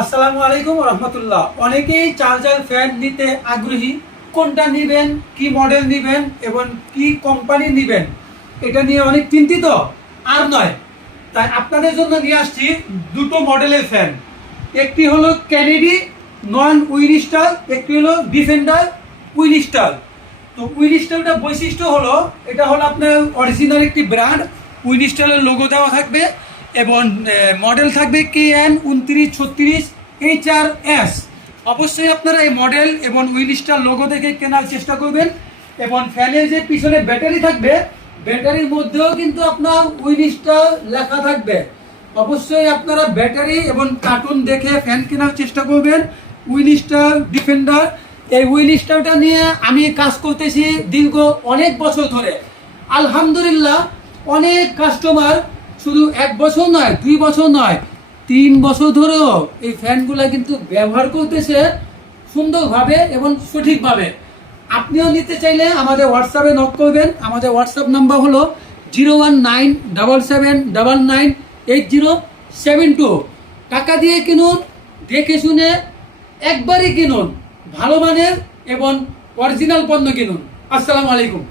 আসসালামু আলাইকুম রহমতুল্লাহ। অনেকেই চার্জার ফ্যান নিতে আগ্রহী। কোনটা নেবেন, কি মডেল নেবেন এবং কি কোম্পানি নেবেন, এটা নিয়ে অনেক চিন্তিত আর নয়। তাই আপনাদের জন্য নিয়ে আসছি দুটো মডেলের ফ্যান। একটি হলো ক্যানেডি নন উইনস্টার, একটি হলো ডিফেন্ডার উইনস্টার। তো উইনস্টারটা বৈশিষ্ট্য হলো, এটা হলো আপনার অরিজিনাল একটি ব্র্যান্ড, উইনস্টারের লোগো দেওয়া থাকবে এবং মডেল থাকবে KN2936HR-S। অবশ্যই আপনারা এই মডেল এবং উইনস্টার লোগো দেখে কেনার চেষ্টা করবেন। এবং ফ্যানের যে পিছনে ব্যাটারি থাকবে, ব্যাটারির মধ্যেও কিন্তু আপনার উইনস্টার লেখা থাকবে। অবশ্যই আপনারা ব্যাটারি এবং কার্টুন দেখে ফ্যান কেনার চেষ্টা করবেন। উইনস্টার ডিফেন্ডার, এই উইনস্টারটা নিয়ে আমি কাজ করতেছি দীর্ঘ অনেক বছর ধরে। আলহামদুলিল্লাহ, অনেক কাস্টমার শুধু 1 বছর নয়, 2 বছর নয়, 3 বছর ধরেও এই ফ্যানগুলো কিন্তু ব্যবহার করতেছে সুন্দরভাবে এবং সঠিকভাবে। আপনিও নিতে চাইলে আমাদের হোয়াটসঅ্যাপে নক করবেন। আমাদের হোয়াটসঅ্যাপ নাম্বার হলো 01977798072। টাকা দিয়ে কিনুন, দেখে শুনে একবারই কিনুন, ভালো মানের এবং অরিজিনাল পণ্য কিনুন। আসসালামু আলাইকুম।